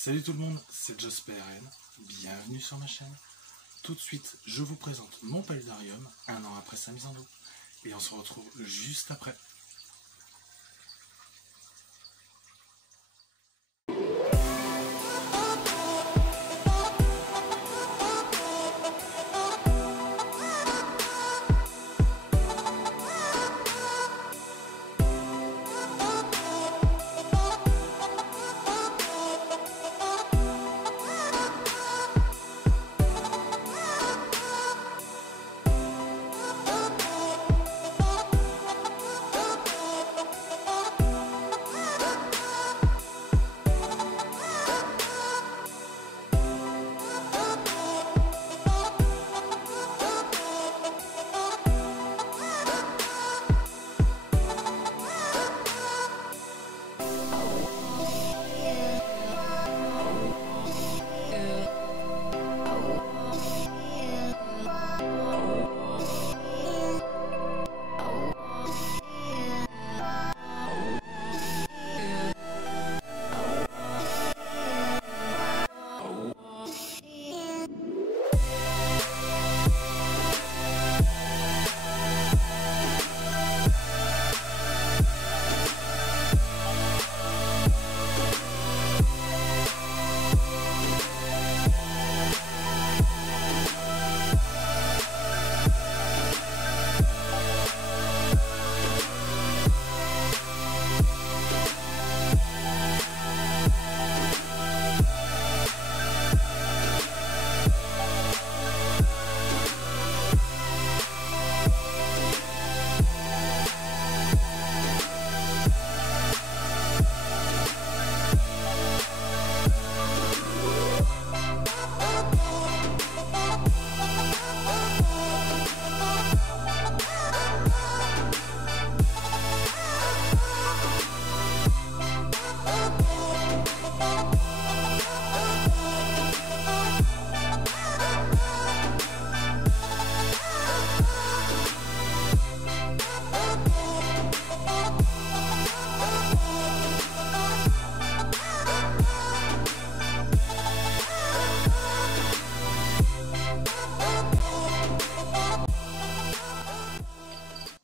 Salut tout le monde, c'est JosPRN, bienvenue sur ma chaîne. Tout de suite, je vous présente mon paludarium, un an après sa mise en eau. Et on se retrouve juste après.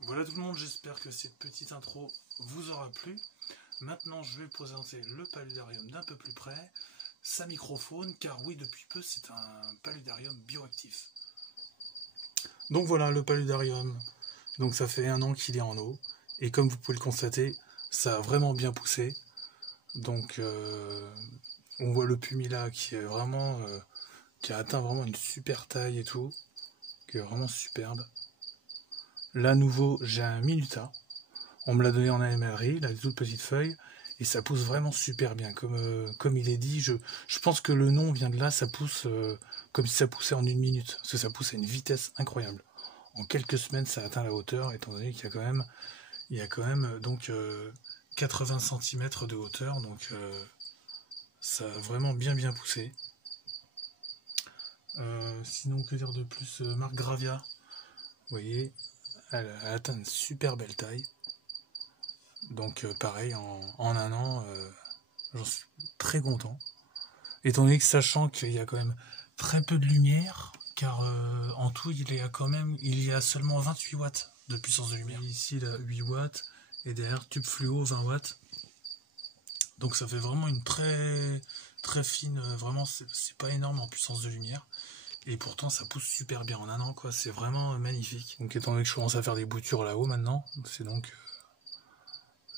Voilà tout le monde, j'espère que cette petite intro vous aura plu. Maintenant je vais présenter le paludarium d'un peu plus près, sa microfaune, car oui, depuis peu c'est un paludarium bioactif. Donc voilà le paludarium, donc ça fait un an qu'il est en eau, et comme vous pouvez le constater, ça a vraiment bien poussé. Donc on voit le pumila qui est vraiment, qui a atteint vraiment une super taille et tout, qui est vraiment superbe. Là, nouveau, j'ai un Minuta. On me l'a donné en AMRI, il a des toutes petites feuilles, et ça pousse vraiment super bien. Comme il est dit, je pense que le nom vient de là, ça pousse comme si ça poussait en 1 minute, parce que ça pousse à une vitesse incroyable. En quelques semaines, ça atteint la hauteur, étant donné qu'il y a quand même donc 80 cm de hauteur, donc ça a vraiment bien poussé. Sinon, que dire de plus, marque Gravia, vous voyez, elle a atteint une super belle taille. Donc pareil, en un an, j'en suis très content. Étant donné que sachant qu'il y a quand même très peu de lumière, car en tout il y a seulement 28 watts de puissance de lumière. Ici là, 8 watts, et derrière tube fluo 20 watts. Donc ça fait vraiment une très fine, vraiment c'est pas énorme en puissance de lumière. Et pourtant ça pousse super bien en un an, quoi, c'est vraiment magnifique. Donc étant donné que je commence à faire des boutures là-haut maintenant, c'est donc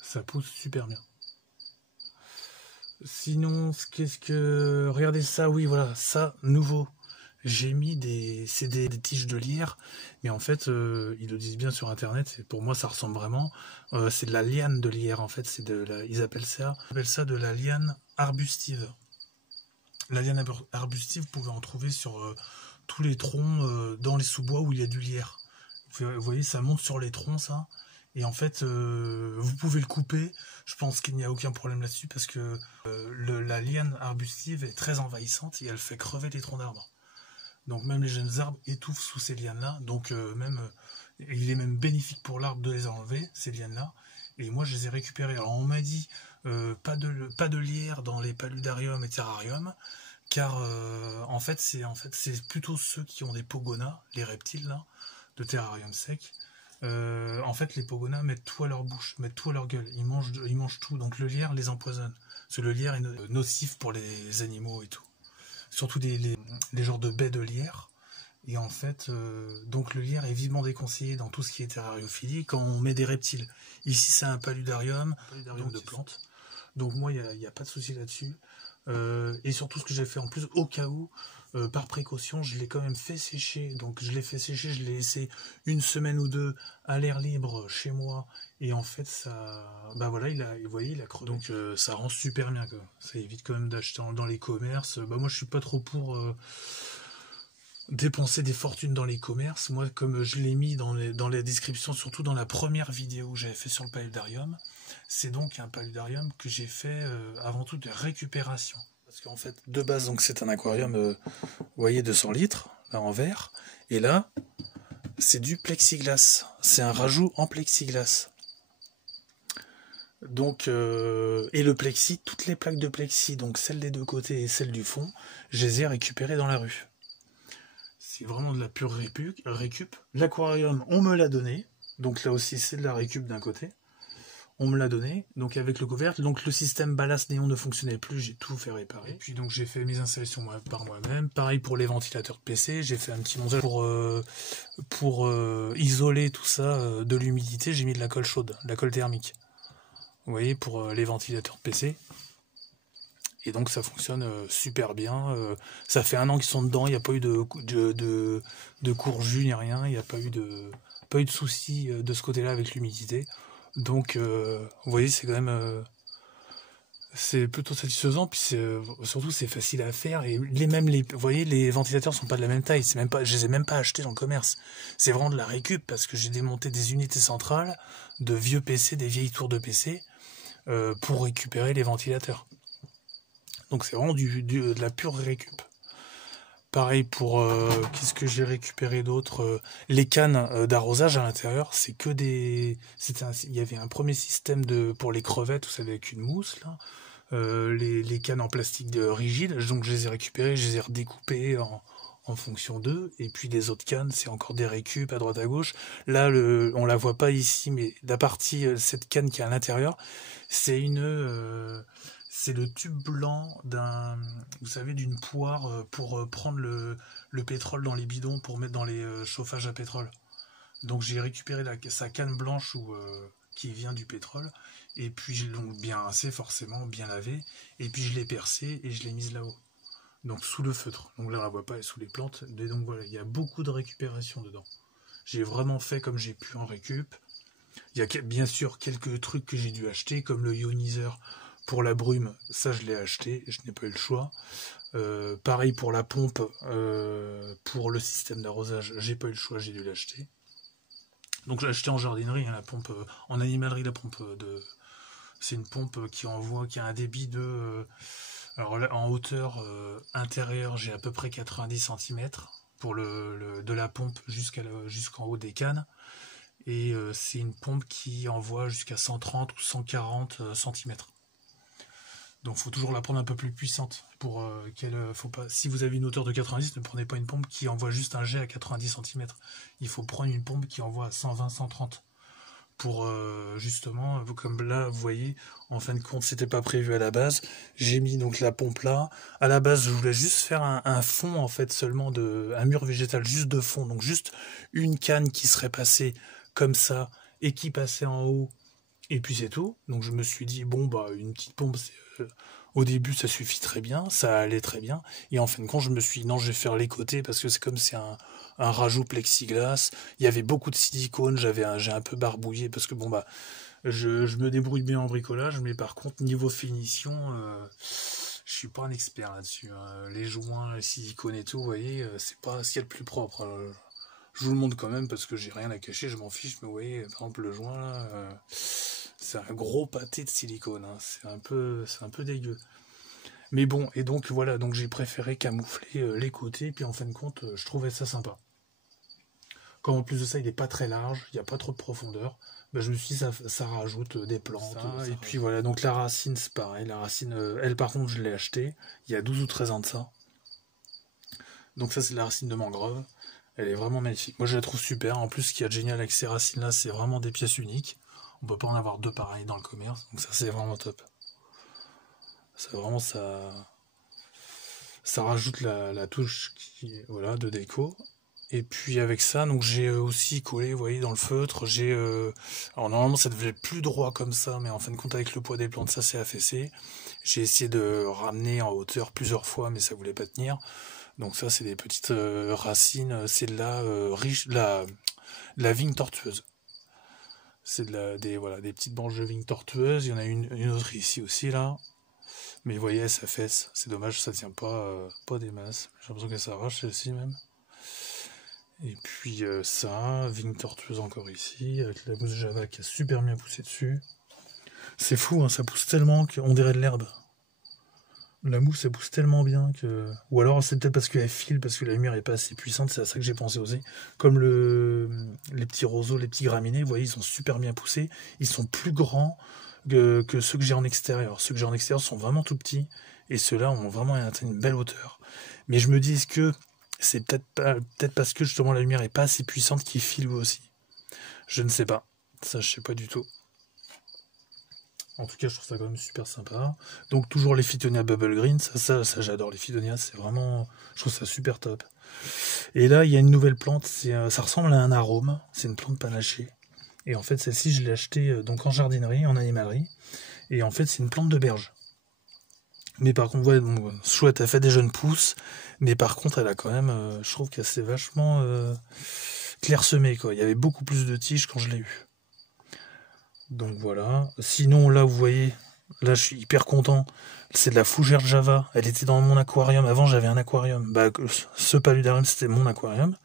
ça pousse super bien. Sinon, qu'est-ce que... Regardez ça, oui voilà, ça, nouveau. J'ai mis des tiges de lierre, mais en fait, ils le disent bien sur internet, et pour moi ça ressemble vraiment. C'est de la liane de lierre, en fait, ils appellent ça de la liane arbustive. La liane arbustive, vous pouvez en trouver sur tous les troncs dans les sous-bois où il y a du lierre. Vous voyez, ça monte sur les troncs, ça. Et en fait, vous pouvez le couper. Je pense qu'il n'y a aucun problème là-dessus parce que la liane arbustive est très envahissante et elle fait crever les troncs d'arbres. Donc même les jeunes arbres étouffent sous ces lianes-là. Donc il est même bénéfique pour l'arbre de les enlever, ces lianes-là. Et moi, je les ai récupérés. Alors, on m'a dit pas de lierre dans les paludariums et terrariums, car en fait, c'est plutôt ceux qui ont des pogonas, les reptiles là, de terrarium sec. En fait, les pogonas mettent tout à leur bouche, mettent tout à leur gueule. Ils mangent tout. Donc, le lierre les empoisonne. Parce que le lierre est nocif pour les animaux et tout. Surtout les genres de baies de lierre. Et en fait, donc le lierre est vivement déconseillé dans tout ce qui est terrariophilie quand on met des reptiles. Ici, c'est un paludarium donc de plantes. Donc moi, il n'y a pas de souci là-dessus. Et surtout, ce que j'ai fait en plus, au cas où, par précaution, je l'ai quand même fait sécher. Donc je l'ai fait sécher, je l'ai laissé une semaine ou deux à l'air libre chez moi. Et en fait, ça, bah voilà, vous voyez, il a crevé. Donc ça rend super bien, quoi. Ça évite quand même d'acheter dans les commerces. Bah moi, je suis pas trop pour dépenser des fortunes dans les commerces. Moi, comme je l'ai mis dans les descriptions, surtout dans la première vidéo que j'avais fait sur le paludarium, c'est donc un paludarium que j'ai fait avant tout de récupération. Parce qu'en fait, de base, donc c'est un aquarium, vous voyez, 200 litres, là en verre, et là, c'est du plexiglas. C'est un rajout en plexiglas. Donc, et le plexi, toutes les plaques de plexi, donc celles des deux côtés et celles du fond, je les ai récupérées dans la rue. C'est vraiment de la pure récup. L'aquarium, on me l'a donné. Donc là aussi, c'est de la récup d'un côté. On me l'a donné. Donc avec le couvercle. Donc le système ballast néon ne fonctionnait plus. J'ai tout fait réparer. Et puis donc j'ai fait mes installations par moi-même. Pareil pour les ventilateurs de PC. J'ai fait un petit montage pour isoler tout ça de l'humidité. J'ai mis de la colle chaude, de la colle thermique. Vous voyez, pour les ventilateurs de PC. Et donc ça fonctionne super bien. Ça fait 1 an qu'ils sont dedans, il n'y a pas eu de courjus ni rien, il n'y a pas eu de soucis de ce côté-là avec l'humidité. Donc vous voyez, c'est quand même c'est plutôt satisfaisant, puis surtout c'est facile à faire. Et vous voyez, les ventilateurs sont pas de la même taille, je les ai même pas achetés dans le commerce. C'est vraiment de la récup parce que j'ai démonté des unités centrales de vieux PC, des vieilles tours de PC pour récupérer les ventilateurs. Donc c'est vraiment de la pure récup. Pareil pour qu'est-ce que j'ai récupéré d'autre, les cannes d'arrosage à l'intérieur, c'est que il y avait un premier système pour les crevettes, vous savez, avec une mousse là. Les cannes en plastique rigide, donc je les ai récupérées, je les ai redécoupées en fonction d'eux. Et puis les autres cannes, c'est encore des récup à droite à gauche. Là, on la voit pas ici, mais la partie, cette canne qui est à l'intérieur, c'est c'est le tube blanc vous savez, d'une poire pour prendre le pétrole dans les bidons pour mettre dans les chauffages à pétrole. Donc j'ai récupéré sa canne blanche qui vient du pétrole, et puis je l'ai bien rincé, forcément, bien lavé, et puis je l'ai percé et je l'ai mise là-haut. Donc sous le feutre. Donc là on la voit pas, elle est sous les plantes. Et donc voilà, il y a beaucoup de récupération dedans. J'ai vraiment fait comme j'ai pu en récup. Il y a bien sûr quelques trucs que j'ai dû acheter, comme le ioniseur pour la brume, ça je l'ai acheté, je n'ai pas eu le choix. Pareil pour la pompe, pour le système d'arrosage, j'ai pas eu le choix, j'ai dû l'acheter. Donc j'ai acheté en jardinerie, hein, la pompe, en animalerie, la pompe c'est une pompe qui a un débit de... alors là, en hauteur intérieure, j'ai à peu près 90 cm pour de la pompe jusqu'en haut des cannes. Et c'est une pompe qui envoie jusqu'à 130 ou 140 cm. Donc il faut toujours la prendre un peu plus puissante pour faut pas. Si vous avez une hauteur de 90, ne prenez pas une pompe qui envoie juste un jet à 90 cm. Il faut prendre une pompe qui envoie à 120, 130 pour justement, comme là, vous voyez, en fin de compte, c'était pas prévu à la base. J'ai mis donc la pompe là. À la base, je voulais juste faire un fond en fait seulement un mur végétal juste de fond, donc juste une canne qui serait passée comme ça et qui passait en haut. Et puis c'est tout. Donc je me suis dit, bon, bah, une petite pompe, au début, ça suffit très bien, ça allait très bien. Et en fin de compte, je me suis dit, non, je vais faire les côtés parce que c'est un rajout plexiglas. Il y avait beaucoup de silicone, j'ai un peu barbouillé parce que, bon, bah, je me débrouille bien en bricolage, mais par contre, niveau finition, je suis pas un expert là-dessus. Hein. Les joints, les silicones et tout, vous voyez, c'est pas ce qu'il y a de plus propre. Je vous le montre quand même parce que j'ai rien à cacher, je m'en fiche, mais vous voyez, par exemple, le joint là, c'est un gros pâté de silicone, hein. C'est un peu dégueu. Mais bon, et donc voilà, donc j'ai préféré camoufler les côtés, puis en fin de compte, je trouvais ça sympa. Comme en plus de ça, il n'est pas très large, il n'y a pas trop de profondeur, ben, je me suis dit, ça rajoute des plantes. Et puis voilà, donc la racine, c'est pareil. La racine, elle, par contre, je l'ai achetée il y a 12 ou 13 ans de ça. Donc ça, c'est la racine de mangrove. Elle est vraiment magnifique. Moi, je la trouve super. En plus, ce qui est génial avec ces racines-là, c'est vraiment des pièces uniques. On peut pas en avoir deux pareilles dans le commerce. Donc ça, c'est vraiment top. C'est vraiment ça rajoute la touche voilà, de déco. Et puis avec ça, donc j'ai aussi collé, vous voyez, dans le feutre. Alors normalement, ça devait être plus droit comme ça, mais en fin de compte, avec le poids des plantes, ça s'est affaissé. J'ai essayé de ramener en hauteur plusieurs fois, mais ça voulait pas tenir. Donc ça, c'est des petites racines. C'est de la vigne tortueuse. C'est des petites branches de vigne tortueuse. Il y en a une autre ici aussi, là. Mais vous voyez, ça fesse. C'est dommage, ça tient pas des masses. J'ai l'impression qu'elle s'arrache, celle-ci même. Et puis ça, vigne tortueuse encore ici, avec la mousse java qui a super bien poussé dessus. C'est fou, hein, ça pousse tellement qu'on dirait de l'herbe. La mousse, elle pousse tellement bien que... Ou alors c'est peut-être parce qu'elle file, parce que la lumière est pas assez puissante, c'est à ça que j'ai pensé aussi. Comme les petits roseaux, les petits graminées, vous voyez, ils sont super bien poussés. Ils sont plus grands que ceux que j'ai en extérieur. Ceux que j'ai en extérieur sont vraiment tout petits. Et ceux-là ont vraiment atteint une belle hauteur. Mais je me dis, est-ce que c'est peut-être parce que justement la lumière est pas assez puissante qu'ils filent aussi. Je ne sais pas. Ça, je sais pas du tout. En tout cas, je trouve ça quand même super sympa. Donc toujours les Phytonia Bubble Green, ça j'adore les Phytonia, c'est vraiment, je trouve ça super top. Et là, il y a une nouvelle plante, ça ressemble à un arôme, c'est une plante panachée. Et en fait, celle-ci, je l'ai achetée donc en jardinerie, en animalerie. Et en fait, c'est une plante de berge. Mais par contre, ouais, bon, chouette, elle fait des jeunes pousses. Mais par contre, elle a quand même, je trouve qu'elle s'est vachement clairsemée, quoi. Il y avait beaucoup plus de tiges quand je l'ai eu. Donc voilà. Sinon, là, vous voyez, là, je suis hyper content. C'est de la fougère java. Elle était dans mon aquarium. Avant, j'avais un aquarium. Bah, ce paludarium, c'était mon aquarium.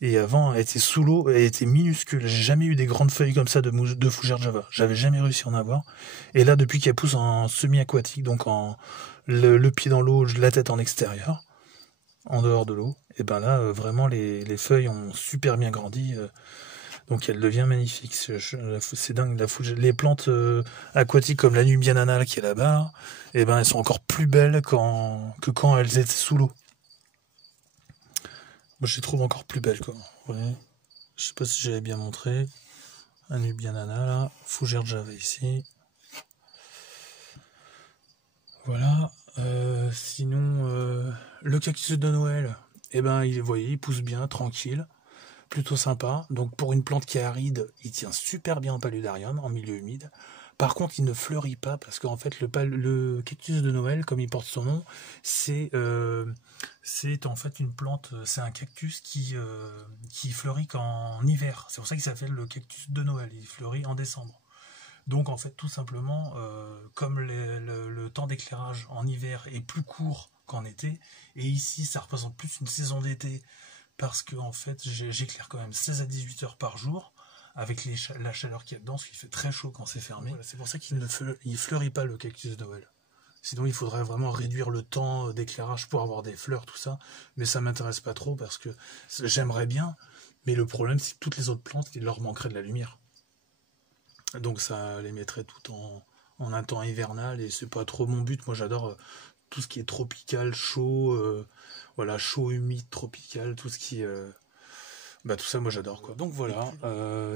Et avant, elle était sous l'eau. Elle était minuscule. J'ai jamais eu des grandes feuilles comme ça de fougère java. J'avais jamais réussi à en avoir. Et là, depuis qu'elle pousse en semi-aquatique, donc en le pied dans l'eau, la tête en extérieur, en dehors de l'eau, et ben là, vraiment, les feuilles ont super bien grandi. Donc elle devient magnifique. C'est dingue. Les plantes aquatiques comme la Nubianana qui est là-bas, et ben elles sont encore plus belles que quand elles étaient sous l'eau. Moi je les trouve encore plus belles, quoi. Ouais. Je sais pas si j'avais bien montré. Un Nubianana là, fougère java ici. Voilà. Sinon, le cactus de Noël, et ben vous voyez, il pousse bien, tranquille. Plutôt sympa. Donc pour une plante qui est aride, il tient super bien en paludarium, en milieu humide. Par contre, il ne fleurit pas parce qu'en fait, le cactus de Noël, comme il porte son nom, c'est en fait une plante, c'est un cactus qui fleurit qu'en hiver. C'est pour ça qu'il s'appelle le cactus de Noël. Il fleurit en décembre. Donc en fait, tout simplement, comme le temps d'éclairage en hiver est plus court qu'en été, et ici, ça représente plus une saison d'été, parce que en fait j'éclaire quand même 16 à 18 heures par jour avec la chaleur qu'il y a dedans, parce qu'il fait très chaud quand c'est fermé. Voilà, c'est pour ça qu'il ne fleurit pas, le cactus de Noël. Sinon il faudrait vraiment réduire le temps d'éclairage pour avoir des fleurs, tout ça, mais ça m'intéresse pas trop parce que j'aimerais bien, mais le problème c'est que toutes les autres plantes, il leur manquerait de la lumière. Donc ça les mettrait tout en un temps hivernal, et c'est pas trop mon but. Moi j'adore tout ce qui est tropical, chaud, voilà, chaud, humide, tropical, tout ce qui bah tout ça, moi j'adore, quoi. Donc voilà.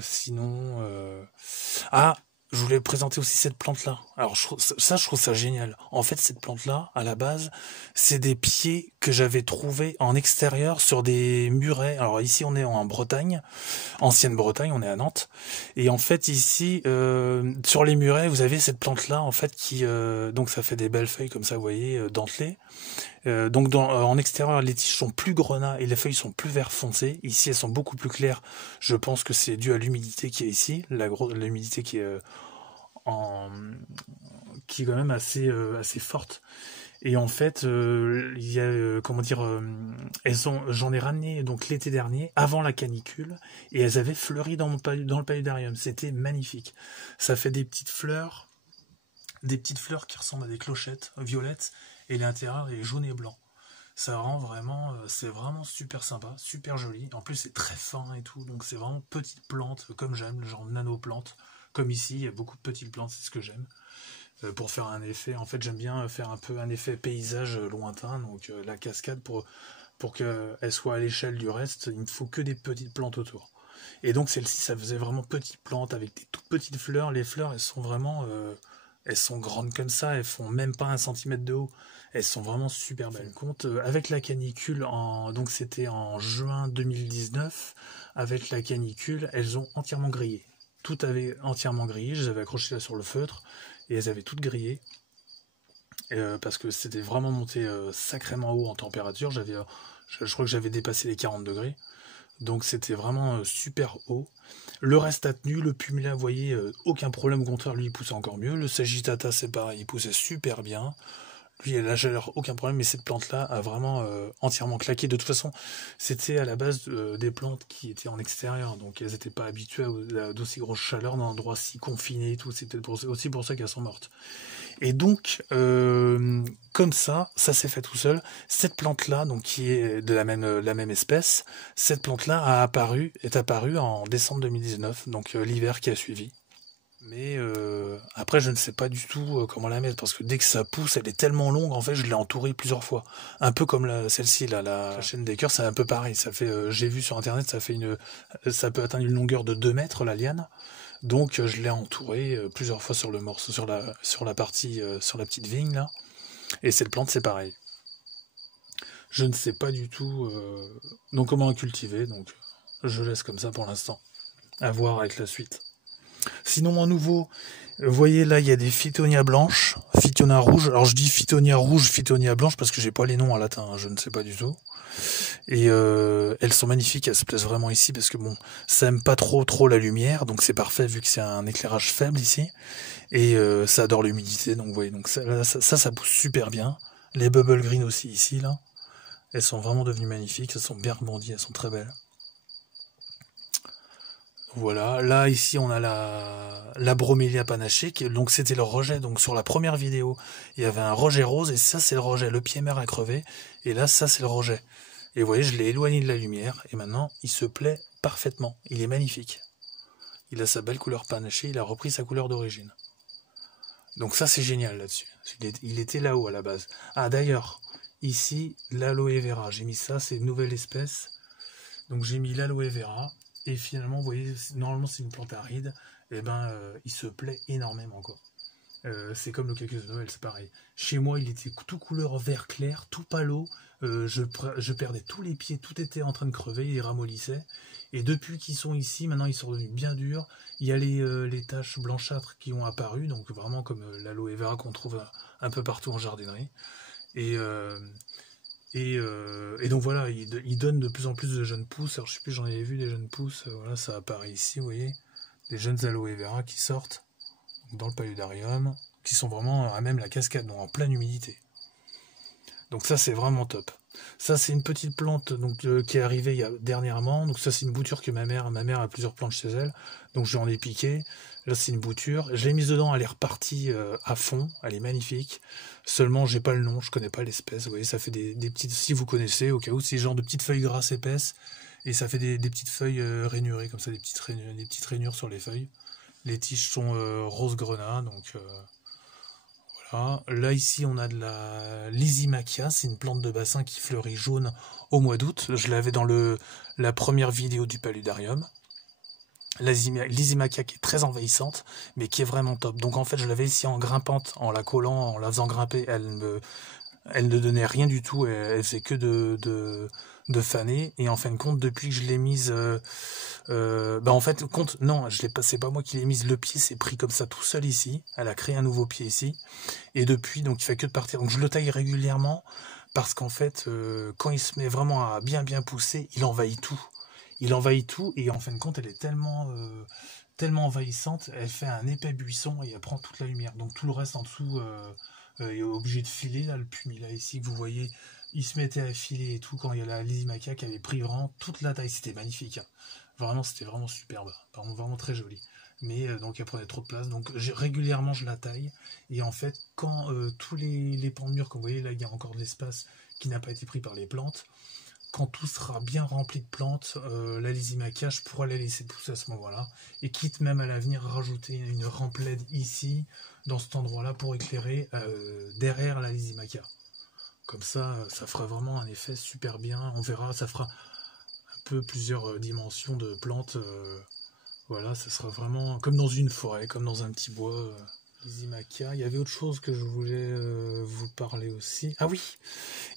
Sinon, je voulais présenter aussi cette plante là. Alors je trouve ça génial. En fait, cette plante là, à la base, c'est des pieds que j'avais trouvés en extérieur sur des murets. Alors ici on est en Bretagne, ancienne Bretagne, on est à Nantes, et en fait ici sur les murets vous avez cette plante là en fait qui donc ça fait des belles feuilles comme ça, vous voyez, dentelées. Donc en extérieur, les tiges sont plus grenats et les feuilles sont plus vert foncé. Ici, elles sont beaucoup plus claires. Je pense que c'est dû à l'humidité qui est ici, l'humidité qui est qui est quand même assez forte. Et en fait, il y a comment dire, j'en ai ramené donc l'été dernier, avant la canicule, et elles avaient fleuri dans le paludarium. C'était magnifique. Ça fait des petites fleurs qui ressemblent à des clochettes violettes, et l'intérieur est jaune et blanc. Ça rend vraiment, c'est vraiment super sympa, super joli. En plus, c'est très fin et tout, donc c'est vraiment petite plante, comme j'aime, genre nano plante. Comme ici, il y a beaucoup de petites plantes, c'est ce que j'aime. Pour faire un effet, en fait, j'aime bien faire un peu un effet paysage lointain, donc la cascade, pour qu'elle soit à l'échelle du reste, il ne faut que des petites plantes autour. Et donc celle-ci, ça faisait vraiment petites plantes avec des toutes petites fleurs. Les fleurs, elles sont vraiment, elles sont grandes comme ça, elles font même pas 1 cm de haut. Elles sont vraiment super belles. Compte avec la canicule, donc c'était en juin 2019, avec la canicule, elles ont entièrement grillé. Tout avait entièrement grillé, je les avais accrochées là sur le feutre, et elles avaient toutes grillé. Parce que c'était vraiment monté sacrément haut en température. Je crois que j'avais dépassé les 40 degrés. Donc c'était vraiment super haut. Le reste a tenu, le Pumila, vous voyez, aucun problème, au contraire, lui il poussait encore mieux. Le Sagittata, c'est pareil, il poussait super bien. Lui, la chaleur, aucun problème, mais cette plante-là a vraiment entièrement claqué. De toute façon, c'était à la base des plantes qui étaient en extérieur, donc elles n'étaient pas habituées à d'aussi grosse chaleur dans un endroit si confiné et tout. C'était aussi pour ça qu'elles sont mortes. Et donc, comme ça s'est fait tout seul. Cette plante-là, donc qui est de la même espèce, cette plante-là est apparue en décembre 2019, donc l'hiver qui a suivi. Mais après, je ne sais pas du tout comment la mettre, parce que dès que ça pousse, elle est tellement longue, en fait, je l'ai entourée plusieurs fois. Un peu comme celle-ci, là, la chaîne des cœurs, c'est un peu pareil. Ça fait, j'ai vu sur internet, ça peut atteindre une longueur de 2 mètres, la liane. Donc je l'ai entourée plusieurs fois sur le morceau, sur la partie, sur la petite vigne là. Et cette plante c'est pareil. Je ne sais pas du tout donc comment la cultiver, donc je laisse comme ça pour l'instant. À voir avec la suite. Sinon en nouveau, vous voyez là il y a des Phytonia blanches, Phytonia rouges. Alors je dis Phytonia rouge, Phytonia blanche parce que j'ai pas les noms en latin, hein, je ne sais pas du tout. Et elles sont magnifiques, elles se plaisent vraiment ici parce que bon, ça aime pas trop la lumière, donc c'est parfait vu que c'est un éclairage faible ici. Et ça adore l'humidité, donc vous voyez, donc ça pousse super bien. Les bubble green aussi ici là, elles sont vraiment devenues magnifiques, elles sont bien rebondies, elles sont très belles. Voilà, là ici on a la bromélia panachée, donc c'était le rejet. Donc sur la première vidéo, il y avait un rejet rose et ça c'est le rejet. Le pied mère a crevé et là ça c'est le rejet. Et vous voyez, je l'ai éloigné de la lumière et maintenant il se plaît parfaitement. Il est magnifique. Il a sa belle couleur panachée, il a repris sa couleur d'origine. Donc ça c'est génial là-dessus. Il était là-haut à la base. Ah d'ailleurs, ici l'aloe vera, j'ai mis ça, c'est une nouvelle espèce. Donc j'ai mis l'aloe vera. Et finalement, vous voyez, normalement c'est une plante aride, et ben il se plaît énormément quoi. C'est comme le cactus de Noël, c'est pareil. Chez moi, il était tout couleur vert clair, tout palo. Je perdais tous les pieds, tout était en train de crever, il ramollissait. Et depuis qu'ils sont ici, maintenant ils sont devenus bien durs. Il y a les taches blanchâtres qui ont apparu, donc vraiment comme l'aloe vera qu'on trouve un peu partout en jardinerie. Et donc voilà, il donne de plus en plus de jeunes pousses. Alors je sais plus, j'en avais vu des jeunes pousses. Voilà, ça apparaît ici, vous voyez. Des jeunes aloe vera qui sortent dans le paludarium, qui sont vraiment à même la cascade, donc en pleine humidité. Donc ça c'est vraiment top. Ça c'est une petite plante donc qui est arrivée dernièrement. Donc ça c'est une bouture que ma mère a plusieurs plantes chez elle. Donc j'en ai piqué. Là c'est une bouture. Je l'ai mise dedans, elle est repartie à fond. Elle est magnifique. Seulement j'ai pas le nom, je connais pas l'espèce. Vous voyez, ça fait des petites, si vous connaissez, au cas où, c'est ce genre de petites feuilles grasses épaisses. Et ça fait des petites feuilles rainurées, comme ça, des petites rainures sur les feuilles. Les tiges sont rose grenat, donc voilà. Là ici on a de la Lysimachia, c'est une plante de bassin qui fleurit jaune au mois d'août. Je l'avais dans la première vidéo du paludarium. La Lysimachia qui est très envahissante, mais qui est vraiment top. Donc en fait je l'avais ici en grimpante, en la collant, en la faisant grimper, elle ne donnait rien du tout, elle faisait que de faner. Et en fin de compte, depuis que je l'ai mise, en fait, non, c'est pas moi qui l'ai mise, le pied s'est pris comme ça tout seul ici, elle a créé un nouveau pied ici, et depuis, donc il fait que de partir. Donc je le taille régulièrement, parce qu'en fait, quand il se met vraiment à bien pousser, il envahit tout. Et en fin de compte, elle est tellement envahissante, elle fait un épais buisson, et elle prend toute la lumière. Donc tout le reste en dessous est obligé de filer, là, le Pumila ici, que vous voyez, il se mettait à filer et tout, quand il y a la Lysimachia qui avait pris vraiment toute la taille, c'était magnifique, hein. Vraiment, c'était vraiment superbe. Pardon, vraiment très joli. Mais donc elle prenait trop de place. Donc régulièrement, je la taille. Et en fait, quand tous les pans de mur, comme vous voyez, là, il y a encore de l'espace qui n'a pas été pris par les plantes. Quand tout sera bien rempli de plantes, la lysimaca, je pourrai la laisser pousser à ce moment-là. Et quitte même à l'avenir rajouter une rampe LED ici, dans cet endroit-là, pour éclairer derrière la lysimaca. Comme ça, ça fera vraiment un effet super bien. On verra, ça fera un peu plusieurs dimensions de plantes. Voilà, ça sera vraiment comme dans une forêt, comme dans un petit bois. Lysimaca. Il y avait autre chose que je voulais vous parler aussi. Ah oui,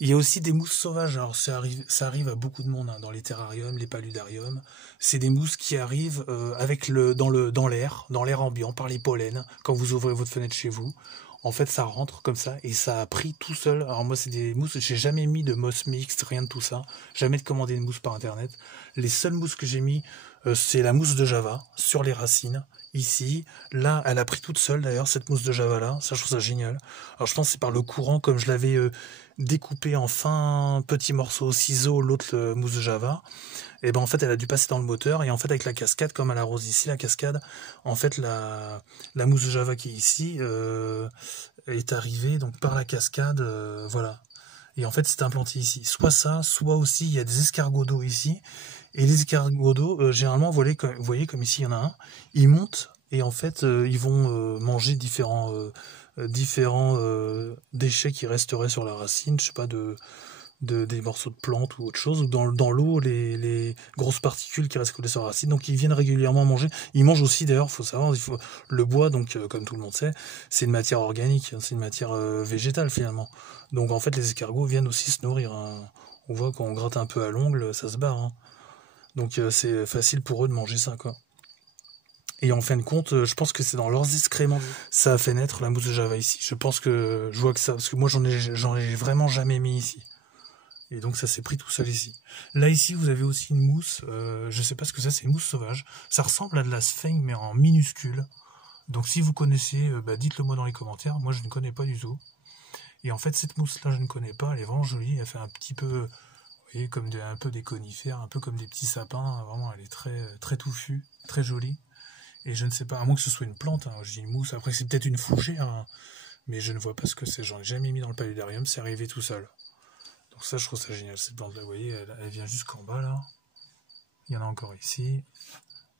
il y a aussi des mousses sauvages. Alors ça arrive à beaucoup de monde hein, dans les terrariums, les paludariums. C'est des mousses qui arrivent avec dans l'air ambiant par les pollens. Quand vous ouvrez votre fenêtre chez vous, en fait ça rentre comme ça et ça a pris tout seul. Alors moi c'est des mousses, j'ai jamais mis de moss mixte, rien de tout ça. Jamais de commander une mousse par internet. Les seules mousses que j'ai mis, c'est la mousse de Java sur les racines. Ici, là, elle a pris toute seule d'ailleurs cette mousse de Java là, ça je trouve ça génial. Alors je pense que c'est par le courant, comme je l'avais découpé en fin petits morceaux au ciseau, l'autre mousse de Java, et ben en fait elle a dû passer dans le moteur, et en fait avec la cascade, comme elle arrose ici la cascade, en fait la mousse de Java qui est ici est arrivée donc par la cascade, voilà. Et en fait c'est implanté ici. Soit ça, soit aussi il y a des escargots d'eau ici. Et les escargots d'eau, généralement, vous voyez comme ici il y en a un, ils montent et en fait ils vont manger différents déchets qui resteraient sur la racine, je sais pas, des morceaux de plantes ou autre chose, ou dans l'eau, les grosses particules qui restent collées sur la racine, donc ils viennent régulièrement manger. Ils mangent aussi d'ailleurs, faut savoir, le bois, donc comme tout le monde sait, c'est une matière organique, c'est une matière végétale finalement. Donc en fait les escargots viennent aussi se nourrir, hein. On voit quand on gratte un peu à l'ongle, ça se barre, hein. Donc c'est facile pour eux de manger ça, quoi. Et en fin de compte, je pense que c'est dans leurs excréments. Ça a fait naître la mousse de Java ici. Je pense que je vois que ça, parce que moi j'en ai vraiment jamais mis ici. Et donc ça s'est pris tout seul ici. Là ici vous avez aussi une mousse, je sais pas ce que c'est une mousse sauvage. Ça ressemble à de la sphaigne mais en minuscule. Donc si vous connaissez, dites-le moi dans les commentaires. Moi je ne connais pas du tout. Et en fait cette mousse là je ne connais pas, elle est vraiment jolie, elle fait un petit peu... Vous voyez, comme un peu des conifères, un peu comme des petits sapins. Vraiment, elle est très, très touffue, très jolie. Et je ne sais pas, à moins que ce soit une plante, hein, je dis une mousse. Après, c'est peut-être une fougère, hein, mais je ne vois pas ce que c'est. J'en ai jamais mis dans le paludarium, c'est arrivé tout seul. Donc ça, je trouve ça génial. Cette plante-là, vous voyez, elle vient jusqu'en bas, là. Il y en a encore ici.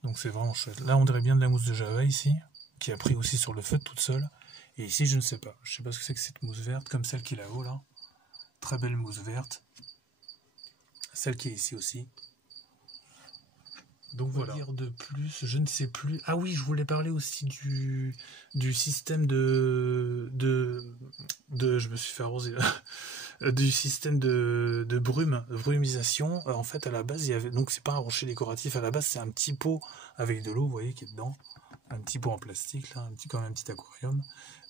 Donc c'est vraiment chouette. Là, on dirait bien de la mousse de Java, ici, qui a pris aussi sur le feu toute seule. Et ici, je ne sais pas. Je sais pas ce que c'est que cette mousse verte, comme celle qui est là-haut, là. Très belle mousse verte. Celle qui est ici aussi. Donc voilà. Dire de plus, je ne sais plus. Ah oui, je voulais parler aussi du système je me suis fait arroser là. Du système de brumisation. En fait, à la base, il y avait, donc c'est pas un rocher décoratif. À la base, c'est un petit pot avec de l'eau, vous voyez, qui est dedans. Un petit pot en plastique, là, comme un petit aquarium.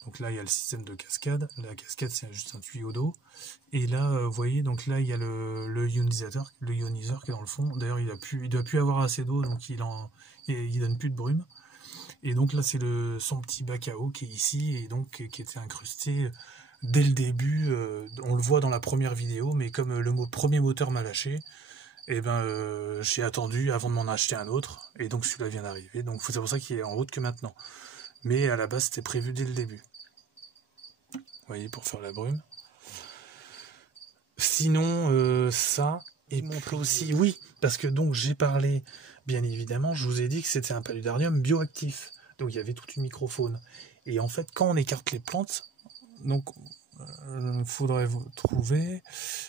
Donc là, il y a le système de cascade. La cascade, c'est juste un tuyau d'eau. Et là, vous voyez, donc là, il y a le ioniseur qui est dans le fond. D'ailleurs, il doit plus avoir assez d'eau, donc il donne plus de brume. Et donc là, c'est son petit bac à eau qui est ici, et donc qui était incrusté dès le début. On le voit dans la première vidéo, mais comme le premier moteur m'a lâché, et j'ai attendu avant de m'en acheter un autre, et donc celui-là vient d'arriver. Donc c'est pour ça qu'il est en route que maintenant. Mais à la base, c'était prévu dès le début. Vous voyez, pour faire la brume. Sinon, ça, et montrer aussi, oui, parce que donc j'ai parlé, bien évidemment, je vous ai dit que c'était un paludarium bioactif. Donc il y avait toute une microfaune. Et en fait, quand on écarte les plantes, donc il faudrait vous trouver,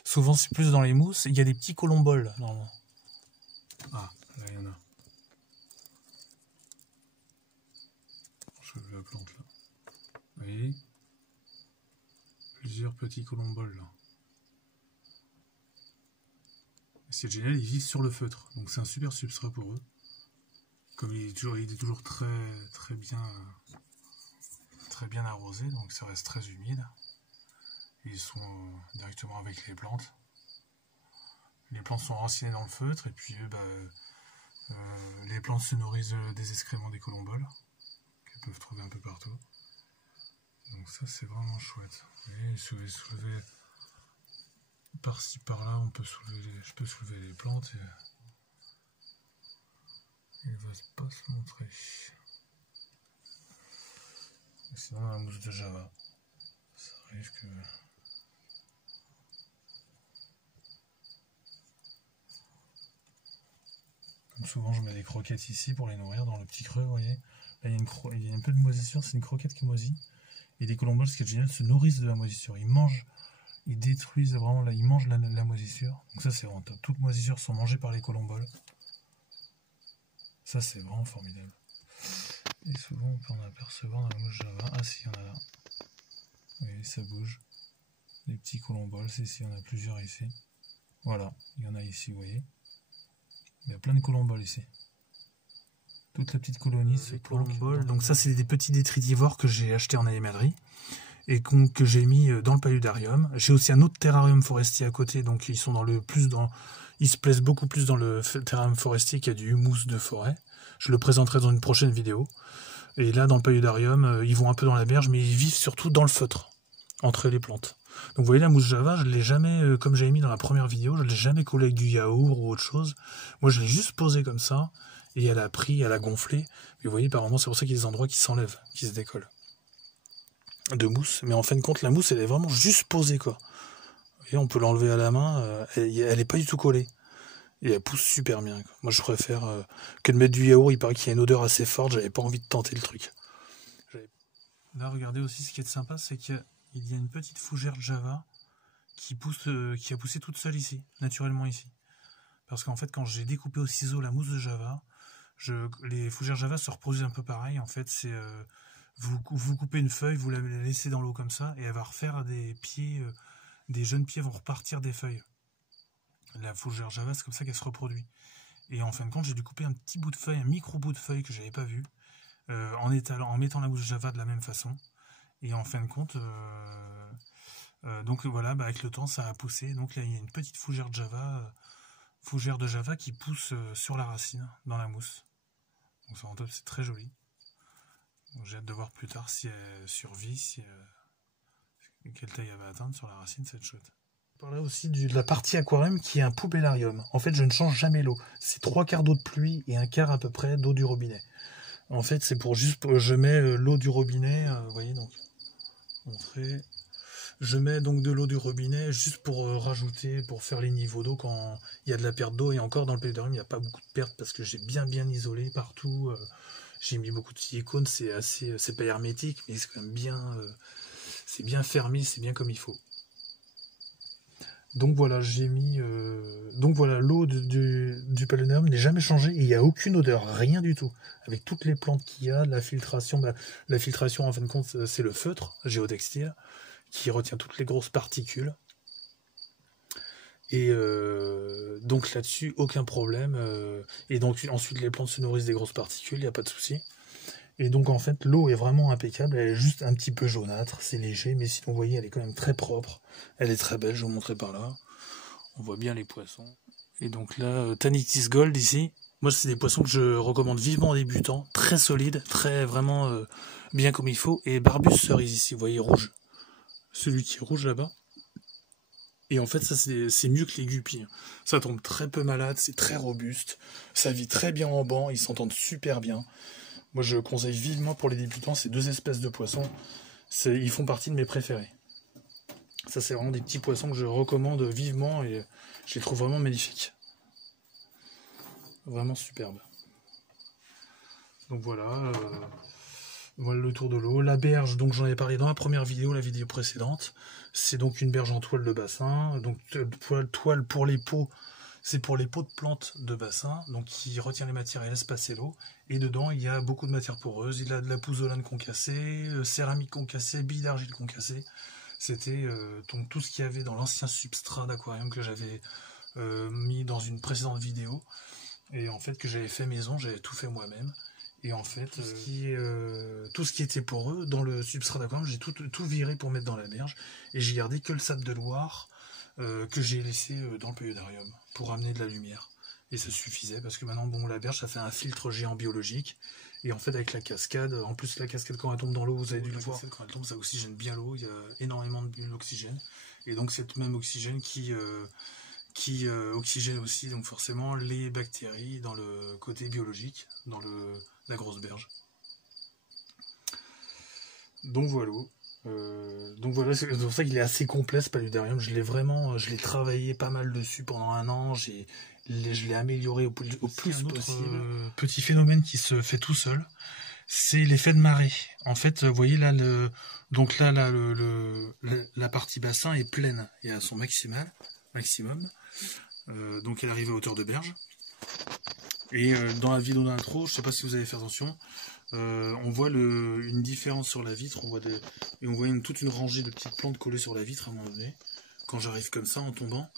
souvent c'est plus dans les mousses, il y a des petits colomboles, normalement. Ah, là il y en a. Je veux la plante là. Vous voyez ? Plusieurs petits colomboles là. C'est génial, ils vivent sur le feutre, donc c'est un super substrat pour eux. Comme il est toujours très bien arrosé, donc ça reste très humide. Ils sont directement avec les plantes. Les plantes sont enracinées dans le feutre, et puis les plantes se nourrissent des excréments des colomboles, qu'elles peuvent trouver un peu partout. Donc ça c'est vraiment chouette. Vous voyez, soulever par-ci par-là, je peux soulever les plantes. Il va pas se montrer. Sinon la mousse de Java. Ça arrive que... Comme souvent je mets des croquettes ici pour les nourrir dans le petit creux, vous voyez. Là il y a un peu de moisissure, c'est une croquette qui moisit. Et les colomboles, ce qui est génial, se nourrissent de la moisissure. Ils mangent, ils détruisent vraiment, là, ils mangent la moisissure. Donc ça c'est vraiment top. Toutes moisissures sont mangées par les colomboles. Ça c'est vraiment formidable. Et souvent on peut en apercevoir dans la mousse Java. Ah si, il y en a là. Oui, ça bouge. Des petits colomboles, c'est ici, il y en a plusieurs ici. Voilà, il y en a ici, vous voyez. Il y a plein de colomboles ici. Toute la petite colonie se colomboles. Donc ça c'est des petits détritivores que j'ai achetés en animalerie et que j'ai mis dans le paludarium. J'ai aussi un autre terrarium forestier à côté, donc ils sont ils se plaisent beaucoup plus dans le terrarium forestier qui a du humus de forêt. Je le présenterai dans une prochaine vidéo. Et là dans le paludarium, ils vont un peu dans la berge, mais ils vivent surtout dans le feutre, entre les plantes. Donc vous voyez la mousse Java, je ne l'ai jamais, comme j'avais mis dans la première vidéo, je ne l'ai jamais collée avec du yaourt ou autre chose. Moi je l'ai juste posée comme ça, et elle a pris, elle a gonflé. Et vous voyez par moments c'est pour ça qu'il y a des endroits qui s'enlèvent, qui se décollent. De mousse, mais en fin de compte la mousse elle est vraiment juste posée quoi. Vous voyez, on peut l'enlever à la main, elle n'est pas du tout collée. Et elle pousse super bien. Quoi. Moi je préfère que de mettre du yaourt, il paraît qu'il y a une odeur assez forte, j'avais pas envie de tenter le truc. Là regardez aussi ce qui est sympa, c'est qu'il y a une petite fougère de Java qui a poussé toute seule ici, naturellement ici. Parce qu'en fait quand j'ai découpé au ciseau la mousse de Java, les fougères Java se reproduisent un peu pareil. En fait c'est vous coupez une feuille, vous la laissez dans l'eau comme ça, et elle va refaire des pieds, des jeunes pieds vont repartir des feuilles. La fougère Java, c'est comme ça qu'elle se reproduit. Et en fin de compte, j'ai dû couper un petit bout de feuille, un micro bout de feuille que j'avais pas vu, en mettant la mousse Java de la même façon. Et en fin de compte, donc voilà, avec le temps, ça a poussé. Donc là, il y a une petite fougère de Java qui pousse sur la racine, dans la mousse. Donc c'est très joli. J'ai hâte de voir plus tard si elle survit, quelle taille elle va atteindre sur la racine, c'est chouette. Je parlerai aussi de la partie aquarium qui est un poubellarium. En fait, je ne change jamais l'eau. C'est 3/4 d'eau de pluie et 1/4 à peu près d'eau du robinet. En fait, c'est pour juste, je mets l'eau du robinet, vous voyez donc, montrer. Je mets donc de l'eau du robinet juste pour rajouter, pour faire les niveaux d'eau quand il y a de la perte d'eau. Et encore dans le paludarium, il n'y a pas beaucoup de perte parce que j'ai bien isolé partout. J'ai mis beaucoup de silicone, c'est pas hermétique, mais c'est quand même bien, c'est bien fermé, c'est bien comme il faut. Donc voilà, j'ai mis, donc voilà, l'eau du paludarium n'est jamais changée et il n'y a aucune odeur, rien du tout. Avec toutes les plantes qu'il y a, la filtration en fin de compte, c'est le feutre géotextile qui retient toutes les grosses particules. Et donc là-dessus, aucun problème. Et donc ensuite, les plantes se nourrissent des grosses particules, il n'y a pas de souci. Et donc en fait, l'eau est vraiment impeccable, elle est juste un petit peu jaunâtre, c'est léger, mais sinon vous voyez, elle est quand même très propre. Elle est très belle, je vais vous montrer par là. On voit bien les poissons. Et donc là, Tanitis Gold ici. Moi, c'est des poissons que je recommande vivement aux débutants. Très solides, très vraiment bien comme il faut. Et Barbus cerise ici, vous voyez, rouge. Celui qui est rouge là-bas. Et en fait, ça, c'est mieux que les guppies. Ça tombe très peu malade, c'est très robuste. Ça vit très bien en banc, ils s'entendent super bien. Moi, je conseille vivement pour les débutants ces deux espèces de poissons. Ils font partie de mes préférés. Ça, c'est vraiment des petits poissons que je recommande vivement et je les trouve vraiment magnifiques. Vraiment superbe. Donc voilà, voilà le tour de l'eau. La berge, donc j'en ai parlé dans la première vidéo, la vidéo précédente. C'est donc une berge en toile de bassin. Donc toile pour les pots. C'est pour les pots de plantes de bassin, donc qui retient les matières et laisse passer l'eau. Et dedans, il y a beaucoup de matières poreuses. Il y a de la pouzzolane concassée, céramique concassée, billes d'argile concassée. C'était donc tout ce qu'il y avait dans l'ancien substrat d'aquarium que j'avais mis dans une précédente vidéo. Et en fait, que j'avais fait maison, j'avais tout fait moi-même. Et en fait, tout ce qui était poreux dans le substrat d'aquarium, j'ai tout viré pour mettre dans la berge. Et j'ai gardé que le sable de Loire que j'ai laissé dans le paludarium pour amener de la lumière. Et ça suffisait parce que maintenant, bon, la berge, ça fait un filtre géant biologique. Et en fait, avec la cascade, en plus la cascade quand elle tombe dans l'eau, vous avez dû le voir, quand elle tombe, ça oxygène bien l'eau, il y a énormément d'oxygène. Et donc, c'est même oxygène qui qui oxygène aussi donc forcément les bactéries dans le côté biologique, dans la grosse berge. Donc voilà, c'est pour ça qu'il est assez complet ce paludarium. Je l'ai travaillé pas mal dessus pendant un an. Je l'ai amélioré au plus possible. Petit phénomène qui se fait tout seul, c'est l'effet de marée. En fait, vous voyez là, la partie bassin est pleine et à son maximum. Donc elle arrive à hauteur de berge. Et dans la vidéo d'intro, je ne sais pas si vous avez fait attention, on voit une différence sur la vitre, on voit toute une rangée de petites plantes collées sur la vitre à un moment donné, quand j'arrive comme ça en tombant.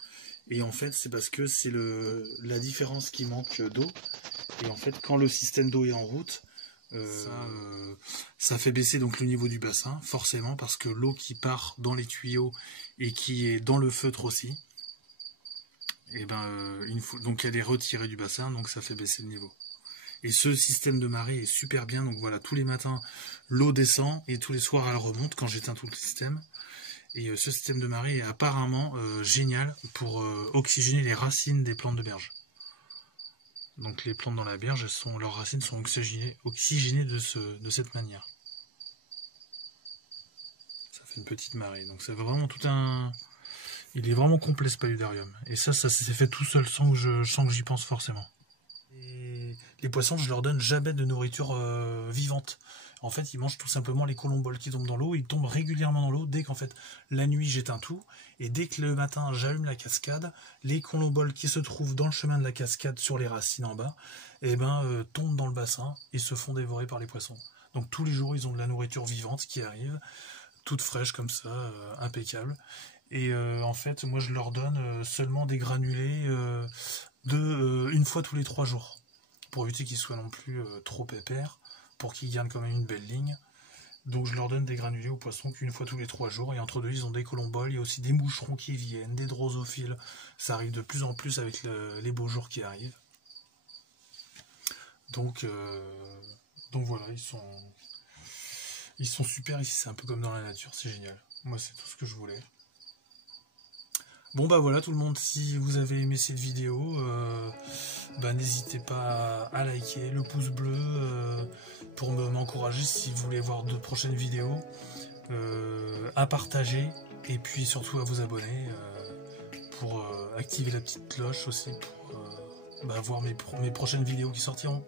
Et en fait, c'est parce que c'est la différence qui manque d'eau. Et en fait, quand le système d'eau est en route, ça fait baisser donc le niveau du bassin, forcément, parce que l'eau qui part dans les tuyaux et qui est dans le feutre aussi, et donc elle est retirée du bassin, donc ça fait baisser le niveau. Et ce système de marée est super bien, donc voilà, tous les matins l'eau descend et tous les soirs elle remonte quand j'éteins tout le système. Et ce système de marée est apparemment génial pour oxygéner les racines des plantes de berge. Donc les plantes dans la berge, leurs racines sont oxygénées de cette manière. Ça fait une petite marée, donc c'est vraiment il est vraiment complet ce paludarium. Et ça s'est fait tout seul sans que j'y pense forcément. Et les poissons, je leur donne jamais de nourriture vivante. En fait, ils mangent tout simplement les colomboles qui tombent dans l'eau. Ils tombent régulièrement dans l'eau dès qu'en fait, la nuit, j'éteins tout. Et dès que le matin, j'allume la cascade, les colomboles qui se trouvent dans le chemin de la cascade sur les racines en bas, tombent dans le bassin et se font dévorer par les poissons. Donc tous les jours, ils ont de la nourriture vivante qui arrive, toute fraîche comme ça, impeccable. Et en fait, moi, je leur donne seulement des granulés une fois tous les 3 jours, pour éviter qu'ils soient non plus trop épais, pour qu'ils gardent quand même une belle ligne. Donc je leur donne des granulés aux poissons qu'une fois tous les 3 jours, et entre deux ils ont des colomboles, il y a aussi des moucherons qui viennent, des drosophiles, ça arrive de plus en plus avec les beaux jours qui arrivent. Donc voilà, ils sont super ici, c'est un peu comme dans la nature, c'est génial. Moi c'est tout ce que je voulais. Bon bah voilà tout le monde, si vous avez aimé cette vidéo, n'hésitez pas à liker, le pouce bleu pour m'encourager si vous voulez voir de prochaines vidéos, à partager et puis surtout à vous abonner pour activer la petite cloche aussi pour voir mes prochaines vidéos qui sortiront.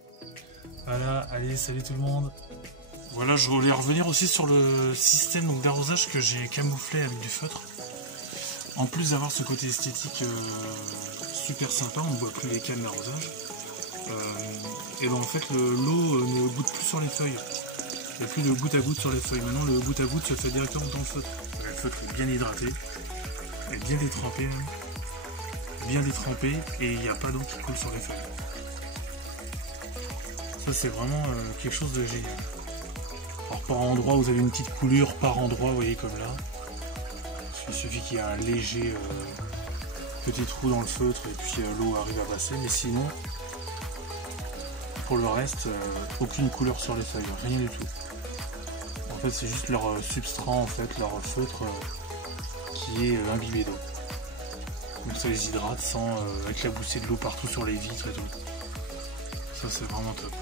Voilà, allez, salut tout le monde. Voilà, je voulais revenir aussi sur le système d'arrosage que j'ai camouflé avec du feutre. En plus d'avoir ce côté esthétique super sympa, on ne voit plus les cannes d'arrosage. En fait l'eau ne goûte plus sur les feuilles. Il n'y a plus de goutte à goutte sur les feuilles. Maintenant le goutte à goutte se fait directement dans le feutre. Le feutre est bien hydraté, est bien détrempé même. Bien détrempé et il n'y a pas d'eau qui coule sur les feuilles. Ça c'est vraiment quelque chose de génial. Alors par endroit vous avez une petite coulure par endroit, vous voyez comme là. Il suffit qu'il y ait un léger petit trou dans le feutre et puis l'eau arrive à passer, mais sinon pour le reste aucune couleur sur les feuilles, rien du tout. En fait c'est juste leur substrat, en fait leur feutre qui est imbibé d'eau. Donc ça les hydrate sans éclabousser de l'eau partout sur les vitres et tout. Ça c'est vraiment top.